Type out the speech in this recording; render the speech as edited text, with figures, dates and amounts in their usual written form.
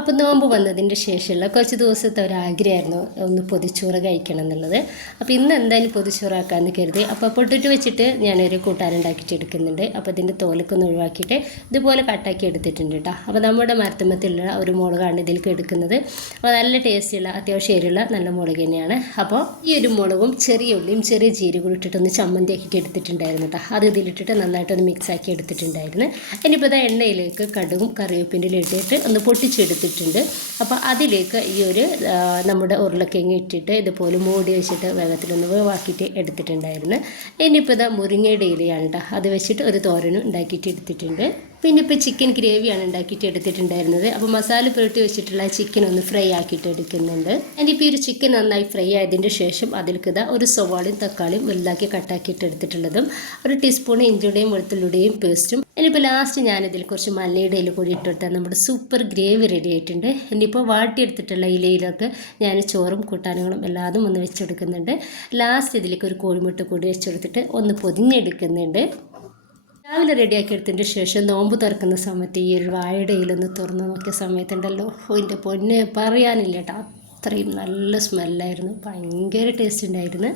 അപ്പോൾ നോമ്പ് വന്നതിൻ്റെ ശേഷമുള്ള കുറച്ച് ദിവസത്തെ ഒരു ആഗ്രഹമായിരുന്നു ഒന്ന് പൊതിച്ചോറ് കഴിക്കണം എന്നുള്ളത്. അപ്പോൾ ഇന്ന് എന്തായാലും പൊതിച്ചോറാക്കാമെന്ന് കരുതി. അപ്പോൾ പൊട്ടിട്ട് വെച്ചിട്ട് ഞാനൊരു കൂട്ടാനുണ്ടാക്കിയിട്ട് എടുക്കുന്നുണ്ട്. അപ്പോൾ ഇതിൻ്റെ തോലൊക്കെ ഒന്ന് ഒഴിവാക്കിയിട്ട് ഇതുപോലെ കട്ടാക്കി എടുത്തിട്ടുണ്ട് കേട്ടോ. അപ്പോൾ നമ്മുടെ മരത്തുമ്മത്തിലുള്ള ഒരു മുളകാണ് ഇതിലേക്ക് എടുക്കുന്നത്. അപ്പോൾ നല്ല ടേസ്റ്റുള്ള അത്യാവശ്യം എരിയുള്ള നല്ല മുളക് തന്നെയാണ്. അപ്പോൾ ഈ ഒരു മുളകും ചെറിയ ഉള്ളിയും ചെറിയ ജീരകം ഇട്ടിട്ടൊന്ന് ചമ്മന്തി ആക്കിയിട്ട് എടുത്തിട്ടുണ്ടായിരുന്നു കേട്ടോ. അത് ഇതിലിട്ടിട്ട് നന്നായിട്ടൊന്ന് മിക്സാക്കി എടുത്തിട്ടുണ്ടായിരുന്നു. ഇനിയിപ്പോൾ ഇതാ എണ്ണയിലേക്ക് കടുകും കറിവേപ്പിൻ്റെ ഇട്ടിട്ട് ഒന്ന് പൊട്ടിച്ചെടുത്തിട്ടുണ്ട്. അപ്പോൾ അതിലേക്ക് ഈ ഒരു നമ്മുടെ ഉരുളക്കിഴങ്ങ് ഇട്ടിട്ട് ഇതുപോലെ മൂടി വെച്ചിട്ട് വേഗത്തിലൊന്ന് വേവാക്കിയിട്ട് എടുത്തിട്ടുണ്ടായിരുന്നു. ഇനിയിപ്പോൾ ഇതാ മുരിങ്ങയുടെ ഇലയാണ് കേട്ടോ. അത് വെച്ചിട്ട് ഒരു തോരനും ഉണ്ടാക്കിയിട്ട് എടുത്തിട്ടുണ്ട്. പിന്നെ ഇപ്പോൾ ചിക്കൻ ഗ്രേവിയാണ് ഉണ്ടാക്കിയിട്ട് എടുത്തിട്ടുണ്ടായിരുന്നത്. അപ്പോൾ മസാല പുരട്ടി വെച്ചിട്ടുള്ള ചിക്കൻ ഒന്ന് ഫ്രൈ ആക്കിയിട്ട് എടുക്കുന്നുണ്ട്. ഇനിയിപ്പോൾ ഈ ഒരു ചിക്കൻ നന്നായി ഫ്രൈ ആയതിൻ്റെ ശേഷം അതിലേക്ക് ഇതാ ഒരു സവാളയും തക്കാളിയും വലുതാക്കി കട്ടാക്കിയിട്ട് എടുത്തിട്ടുള്ളതും ഒരു ടീസ്പൂൺ ഇഞ്ചിയുടെയും വെളുത്തുള്ളിയുടെയും പേസ്റ്റും. ഇനിയിപ്പോൾ ലാസ്റ്റ് ഞാനിതിൽ കുറച്ച് മല്ലിയുടെ ഇല കൂടി ഇട്ടെടുത്താൽ നമ്മുടെ സൂപ്പർ ഗ്രേവി റെഡി ആയിട്ടുണ്ട്. ഇനിയിപ്പോൾ വാട്ടിയെടുത്തിട്ടുള്ള ഇലയിലൊക്കെ ഞാൻ ചോറും കൂട്ടാനുകളും എല്ലാതും ഒന്ന് വെച്ചെടുക്കുന്നുണ്ട്. ലാസ്റ്റ് ഇതിലേക്ക് ഒരു കോഴിമുട്ട കൂടി വെച്ചെടുത്തിട്ട് ഒന്ന് പൊതിഞ്ഞെടുക്കുന്നുണ്ട്. രാവിലെ റെഡിയാക്കി എടുത്തതിൻ്റെ ശേഷം നോമ്പ് തുറക്കുന്ന സമയത്ത് ഈ ഒരു വാഴയുടെ ഇലൊന്ന് തുറന്ന് നോക്കിയ സമയത്തുണ്ടല്ലോ, എൻ്റെ പൊന്നെ പറയാനില്ല കേട്ടോ, അത്രയും നല്ല സ്മെല്ലായിരുന്നു, ഭയങ്കര ടേസ്റ്റ് ഉണ്ടായിരുന്നു.